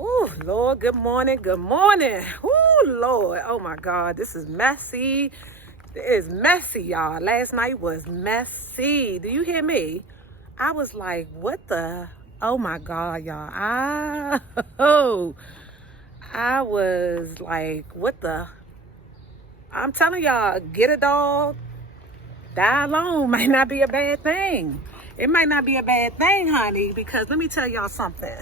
Oh, Lord, good morning, good morning. Oh, Lord, oh my God, this is messy. It is messy, y'all. Last night was messy. Do you hear me? I was like, what the? Oh my God, y'all. I was like, what the? I'm telling y'all, get a dog, die alone might not be a bad thing. It might not be a bad thing, honey, because let me tell y'all something.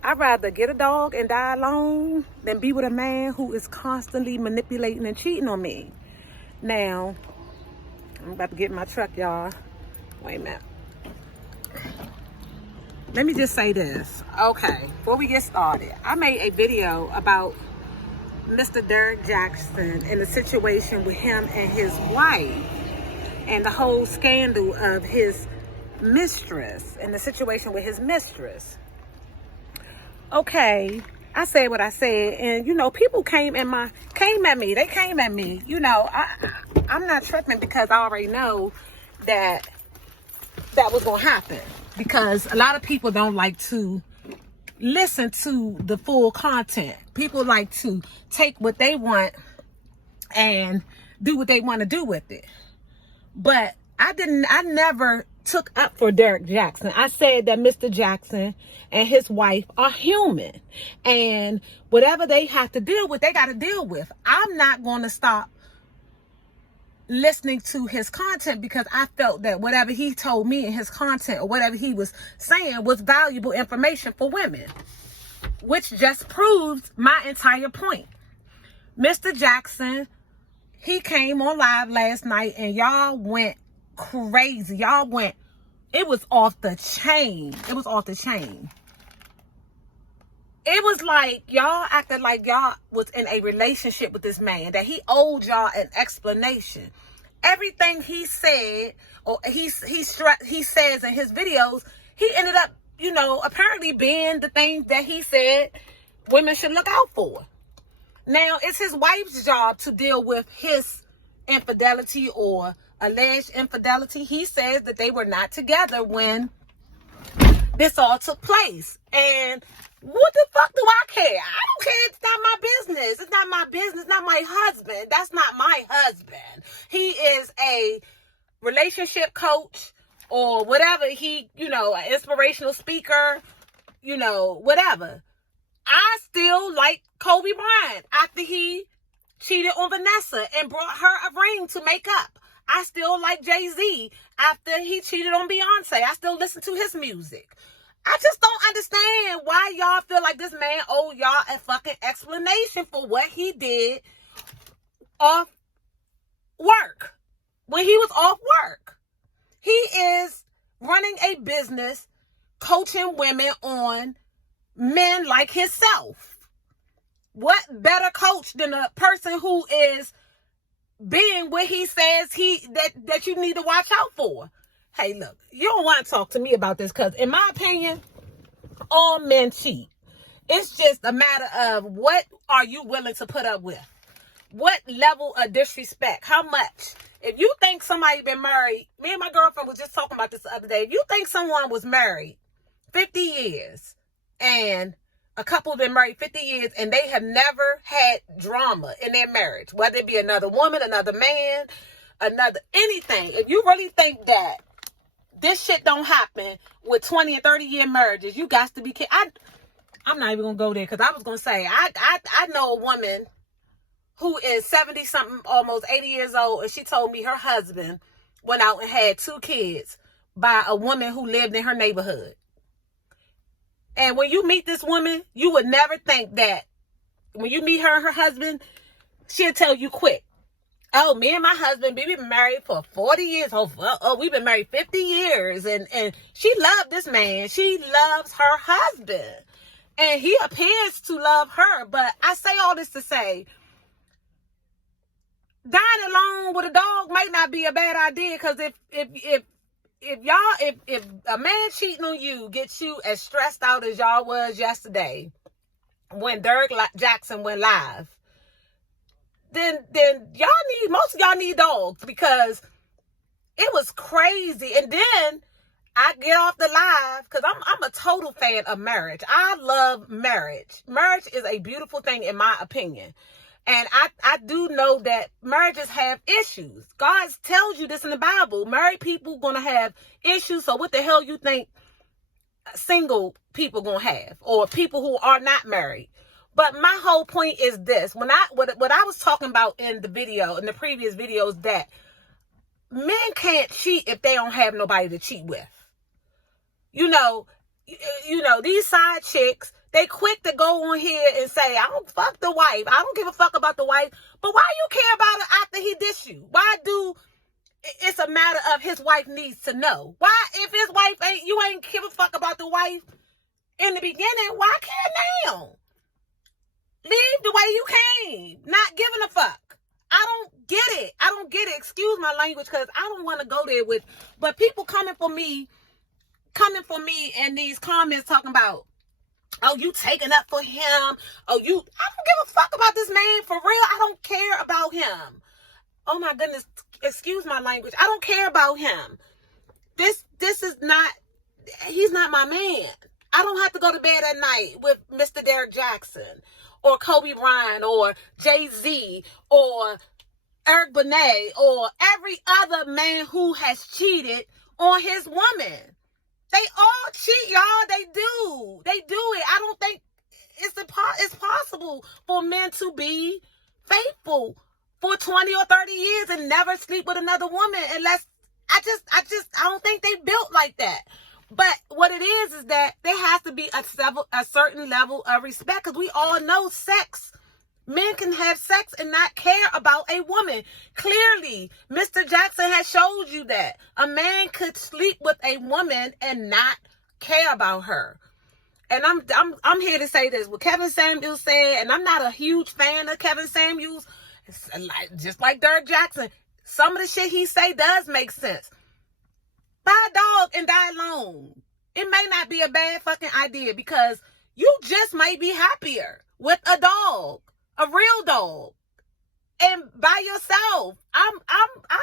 I'd rather get a dog and die alone than be with a man who is constantly manipulating and cheating on me. Now, I'm about to get in my truck, y'all. Wait a minute. Let me just say this. Okay, before we get started, I made a video about Mr. Derrick Jaxn and the situation with him and his wife and the whole scandal of his mistress and the situation with his mistress. Okay, I said what I said, and people came at me. They came at me. I'm not tripping because I already know that was gonna happen. Because a lot of people don't like to listen to the full content. People like to take what they want and do what they want to do with it. But I never took up for Derrick Jaxn. I said that Mr. Jaxn and his wife are human. And whatever they have to deal with, they got to deal with. I'm not going to stop listening to his content because I felt that whatever he told me in his content or whatever he was saying was valuable information for women, which just proves my entire point. Mr. Jaxn, he came on live last night and y'all went crazy. It was off the chain. It was off the chain. It was like y'all acted like y'all was in a relationship with this man, that he owed y'all an explanation. Everything he said, or he says in his videos, he ended up, apparently being the thing that he said women should look out for. Now, it's his wife's job to deal with his infidelity or alleged infidelity. He says that they were not together when this all took place. And what the fuck do I care? I don't care. It's not my business. It's not my business. Not my husband. That's not my husband. He is a relationship coach or whatever. He, an inspirational speaker, whatever. I still like Kobe Bryant after he cheated on Vanessa and brought her a ring to make up. I still like Jay-Z after he cheated on Beyonce. I still listen to his music. I just don't understand why y'all feel like this man owe y'all a fucking explanation for what he did off work. When he was off work. He is running a business coaching women on men like himself. What better coach than a person who is being what he says that you need to watch out for? Hey, look, you don't want to talk to me about this because, in my opinion, all men cheat. It's just a matter of what are you willing to put up with? What level of disrespect? How much? If you think somebody been married, me and my girlfriend was just talking about this the other day. If you think someone was married 50 years and a couple been married 50 years and they have never had drama in their marriage, whether it be another woman, another man, anything, if you really think that this shit don't happen with 20 and 30 year marriages, you got to be kidding. I'm not even going to go there because I was going to say, I know a woman who is 70 something, almost 80 years old, and she told me her husband went out and had 2 kids by a woman who lived in her neighborhood. And when you meet this woman, you would never think that when you meet her and her husband, she'll tell you quick. Oh, me and my husband, we've been married for 40 years. Oh, we've been married 50 years. And she loved this man. She loves her husband. And he appears to love her. But I say all this to say, dying alone with a dog might not be a bad idea. Because if a man cheating on you gets you as stressed out as y'all was yesterday when Derrick Jaxn went live, then most of y'all need dogs because it was crazy. And then I get off the live because I'm a total fan of marriage. I love marriage. Marriage is a beautiful thing in my opinion. And I do know that marriages have issues. God tells you this in the Bible. Married people going to have issues. So what the hell you think single people going to have, or people who are not married? But my whole point is this. What I was talking about in the previous videos, that men can't cheat if they don't have nobody to cheat with. You know, these side chicks, they quick to go on here and say, I don't fuck the wife. I don't give a fuck about the wife. But why you care about it after he diss you? Why do it's a matter of his wife needs to know? Why, if his wife you ain't give a fuck about the wife in the beginning, why care now? Leave the way you came, not giving a fuck. I don't get it. I don't get it. Excuse my language, because I don't want to go there with, but people coming for me in these comments talking about, oh, you taking up for him. Oh, I don't give a fuck about this man, for real. I don't care about him. Oh my goodness. Excuse my language. I don't care about him. This is not, he's not my man. I don't have to go to bed at night with Mr. Derrick Jaxn or Kobe Bryant or Jay-Z or Eric Benet or every other man who has cheated on his woman. They all cheat, y'all. They do it. I don't think it's possible for men to be faithful for 20 or 30 years and never sleep with another woman, unless I don't think they built like that. But what it is that there has to be a certain level of respect, because we all know sex. Men can have sex and not care about a woman. Clearly, Mr. Jaxn has showed you that a man could sleep with a woman and not care about her. And I'm here to say this. What Kevin Samuels said, and I'm not a huge fan of Kevin Samuels, just like Derrick Jaxn, some of the shit he say does make sense. Buy a dog and die alone. It may not be a bad fucking idea, because you just might be happier with a dog. A real dog, and by yourself.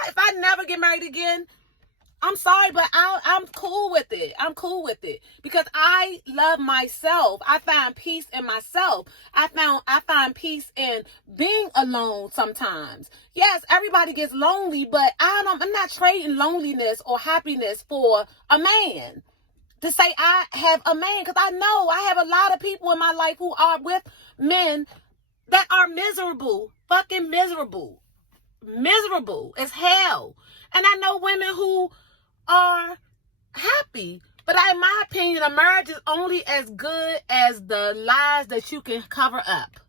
If I never get married again, I'm sorry, but I'm cool with it. I'm cool with it, because I love myself. I find peace in myself. I find peace in being alone sometimes. Yes, everybody gets lonely, but I'm not trading loneliness or happiness for a man. To say I have a man, because I know I have a lot of people in my life who are with men that are miserable, fucking miserable as hell. And I know women who are happy. But in my opinion, a marriage is only as good as the lies that you can cover up.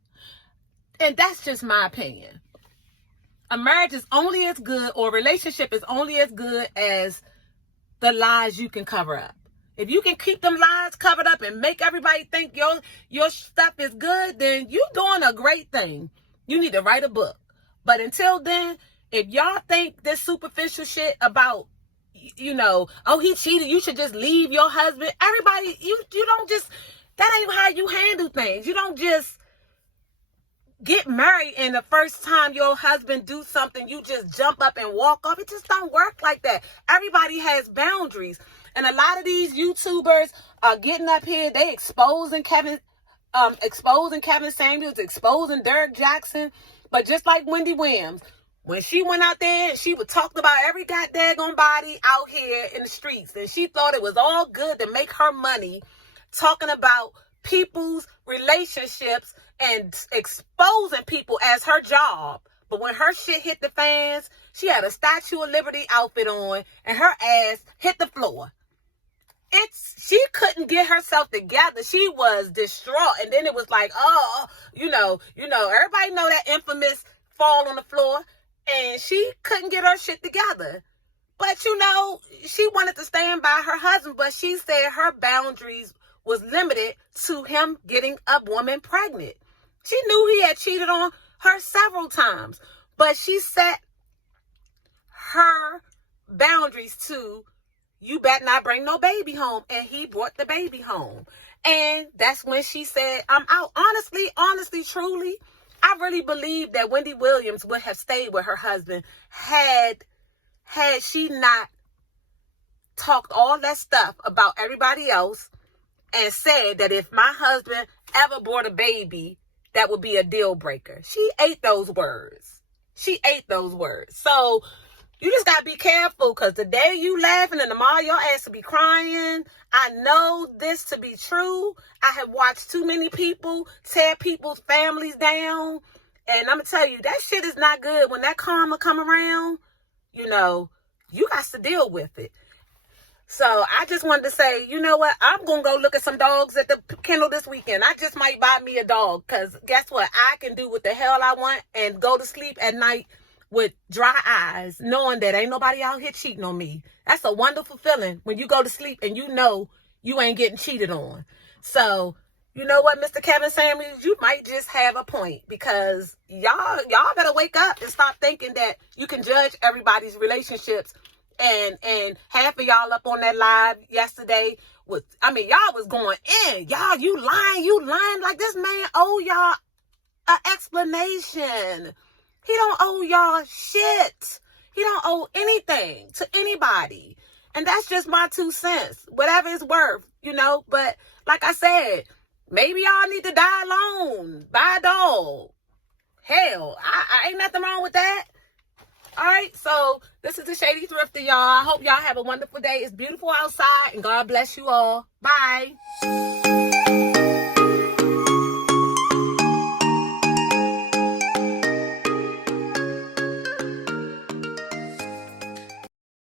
And that's just my opinion. A marriage is only as good, or a relationship is only as good as the lies you can cover up. If you can keep them lies covered up and make everybody think your stuff is good, then you're doing a great thing. You need to write a book. But until then, if y'all think this superficial shit about, oh, he cheated, you should just leave your husband. Everybody, you don't just, that ain't how you handle things. You don't just get married and the first time your husband do something, you just jump up and walk off. It just don't work like that. Everybody has boundaries. And a lot of these YouTubers are getting up here. They exposing Kevin Samuels, exposing Derrick Jaxn. But just like Wendy Williams, when she went out there, she would talk about every goddamn body out here in the streets. And she thought it was all good to make her money talking about people's relationships and exposing people as her job. But when her shit hit the fans, she had a Statue of Liberty outfit on and her ass hit the floor. She couldn't get herself together. She was distraught. And then it was like, everybody know that infamous fall on the floor. And she couldn't get her shit together. But, she wanted to stand by her husband. But she said her boundaries was limited to him getting a woman pregnant. She knew he had cheated on her several times. But she set her boundaries to, you better not bring no baby home. And he brought the baby home. And that's when she said, I'm out. Honestly, truly, I really believe that Wendy Williams would have stayed with her husband had she not talked all that stuff about everybody else and said that if my husband ever brought a baby, that would be a deal breaker. She ate those words. She ate those words. So you just got to be careful, because the day you laughing and tomorrow your ass will be crying. I know this to be true. I have watched too many people tear people's families down. And I'm going to tell you, that shit is not good. When that karma come around, you know, you got to deal with it. So I just wanted to say, you know what? I'm going to go look at some dogs at the kennel this weekend. I just might buy me a dog, because guess what? I can do what the hell I want and go to sleep at night with dry eyes, knowing that ain't nobody out here cheating on me. That's a wonderful feeling when you go to sleep and you know you ain't getting cheated on. So, you know what, Mr. Kevin Samuels, you might just have a point, because y'all better wake up and stop thinking that you can judge everybody's relationships. And half of y'all up on that live yesterday y'all was going in. Y'all, you lying like this man owe y'all an explanation. He don't owe y'all shit. He don't owe anything to anybody. And that's just my 2 cents. Whatever it's worth, you know. But like I said, maybe y'all need to die alone. Buy a dog. Hell, I ain't nothing wrong with that. All right, so this is the Shady Thrifter, y'all. I hope y'all have a wonderful day. It's beautiful outside, and God bless you all. Bye.